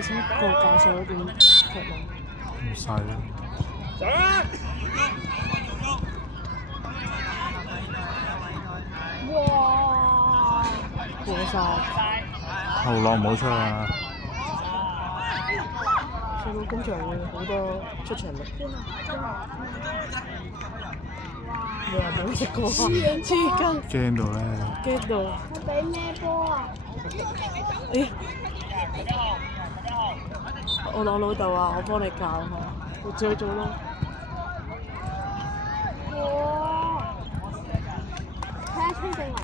其實個教授嗰邊踢人。唔使啦。哇！過晒。後浪唔好出啊！上到今場會好多出場率。你話冇食過啊？黐筋。驚到咧！驚到。我俾咩波啊？哎呀！我老豆話：我幫你教下，我再做咯。哇！睇下清定雲。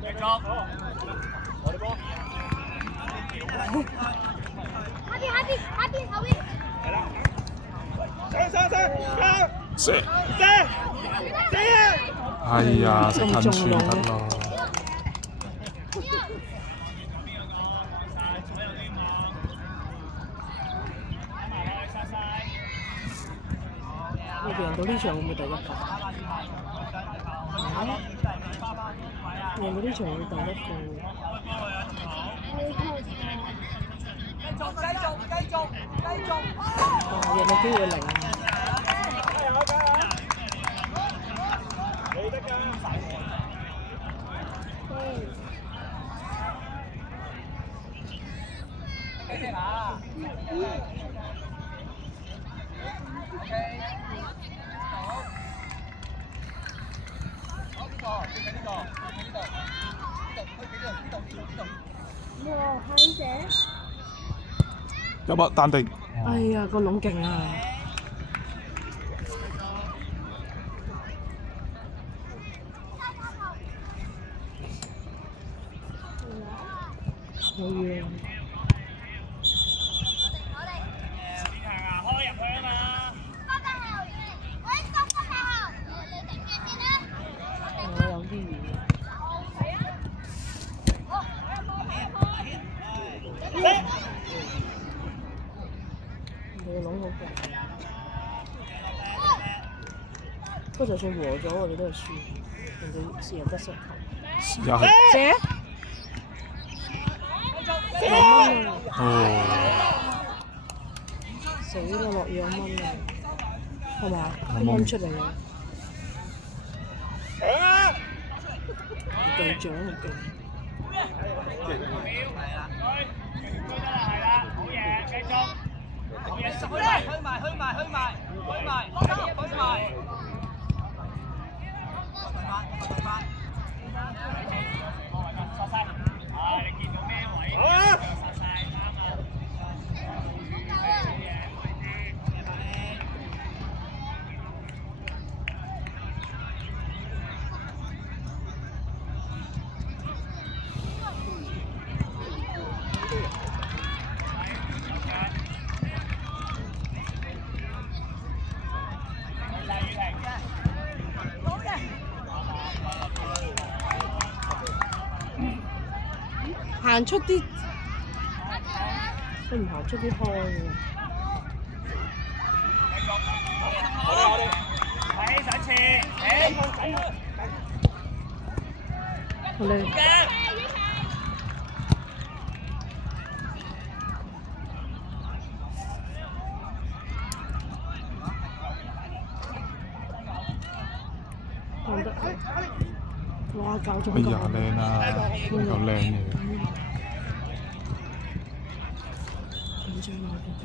繼續，我哋波。下邊後邊。係啦。上，射！啊！哎呀，食近處得咯。你哋贏到呢場會唔會第一個？贏到呢場會第一個。贏到機會零。你得㗎。哇！香姐。入啊，淡定。哎呀，個籠勁啊！好遠。我有啲遠。你個籠好勁。不過就算和咗，我哋都係輸，人哋是人得失球。又係。射！2蚊啊！哦。死啦！落2蚊啊！係咪啊？2蚊出嚟啊！隊長好勁。去埋。行出啲，佢唔行出啲開嘅。我哋睇上次，好靚。放得。哇！搞咗咁。哎呀，靚啊！有靚嘢。緊張啊！緊張。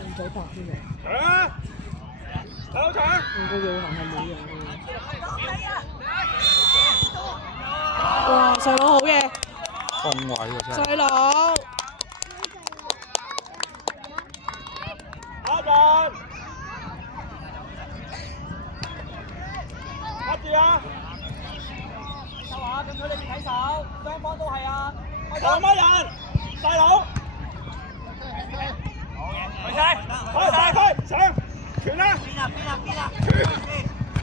唔使拍添啊！個導航係冇用嘅。細佬好嘢，空位啊真係。細佬。打陣，握住啊！收下，咁佢哋睇手，雙方都係啊。兩孖人，細佬。好嘅，去晒，開晒佢，上，傳啦。邊啊！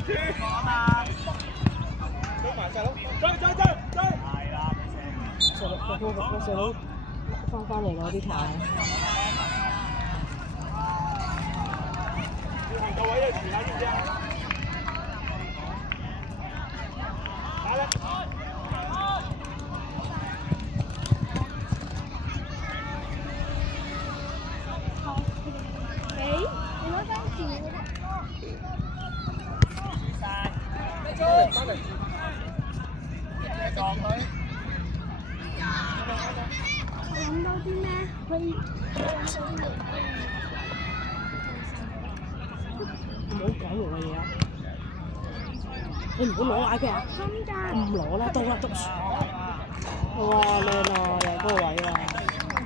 傳講啊！追埋細佬，追！係啦，細佬翻嚟攞啲牌。夠位啊！傳下知唔知啊？打啦！你攞張紙嘅啫。翻嚟，撞佢。諗到啲咩？唔好講完嘅嘢啊！你唔好攞 iPad 啊！唔攞啦，到啦，讀書。哇，靚啊！又嗰個位啊！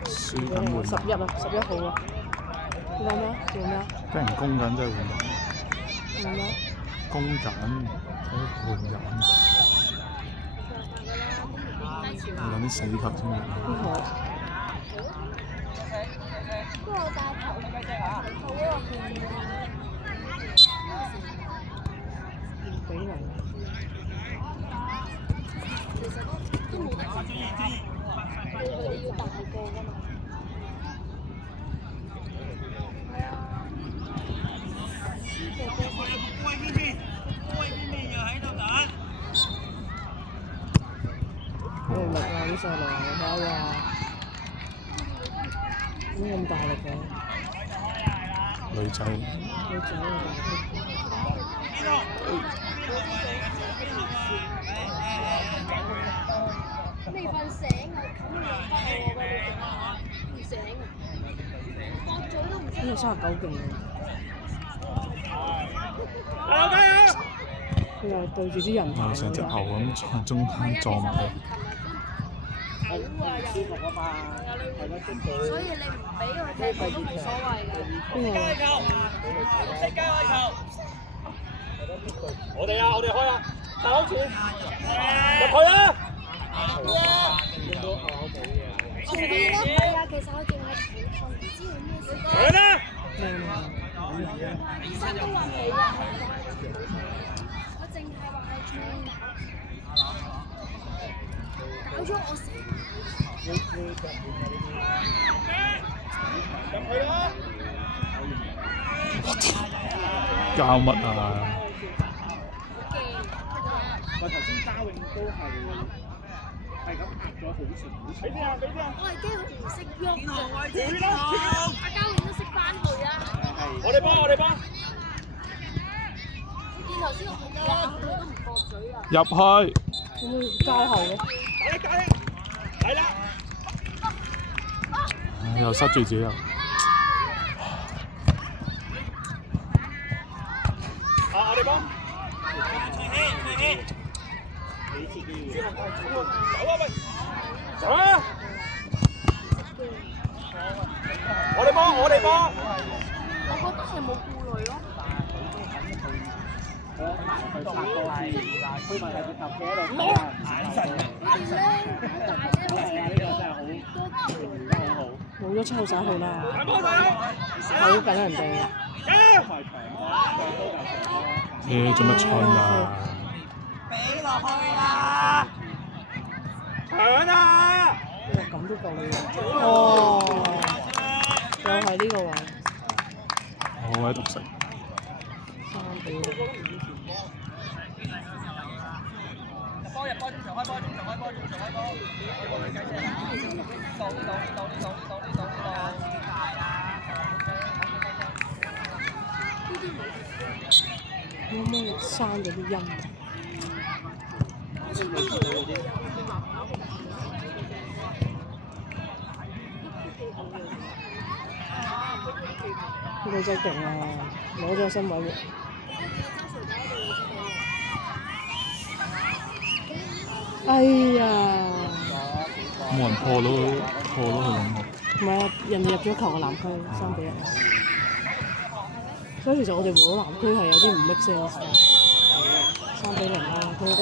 輸緊換11啊，11號啊！你諗咩？做咩啊？俾人攻緊真係換人，做咩？攻緊換人，有啲死球先換。邊個？不過我戴頭套嗰個片俾人。其實都冇得佢哋要大個㗎嘛。係啊。好力啊！啲細路，睇下哇，點咁大力嘅？女仔。女仔啊！未瞓醒啊！咁又翻我嗰度唔醒啊！駁嘴都唔識。呢個39勁啊！加油！佢又對住啲人行成隻牛咁從中間撞埋去。所以你唔俾我踢我都冇所謂㗎。邊個？識加開球！我哋開啊！大佬前入去啊！前邊咯，係啊，其實我淨係唔知佢咩事。上啦！靚啊！醫生都話冇啊，我淨係話係錯，搞咗我成。入去啦！交乜啊？我頭先嘉永都係咁壓咗好前，俾啲啊！我係驚佢唔識喐㗎。阿嘉永都識翻佢啊！我哋幫！見頭先我話佢都唔駁嘴啊！入去。會唔會交後嘅？打力！嚟啦！又塞住自己又。我哋幫。走啊！我哋幫。我覺得係冇顧慮咯。冇咗抽手號啦，好緊人哋。做乜蠢啊？俾落去啊！搶啊！咁都夠你喎！哦，又係呢個位。好鬼獨食。3比1。入波，中場開波！可唔可以刪咗啲音？呢個真係勁啊！攞咗新位喎。哎呀！破到佢兩個。唔係啊，人哋入咗球嘅南區3-1。所以其實我哋湖南南區係有啲唔 make sense 嘅。3-0啦，佢嗰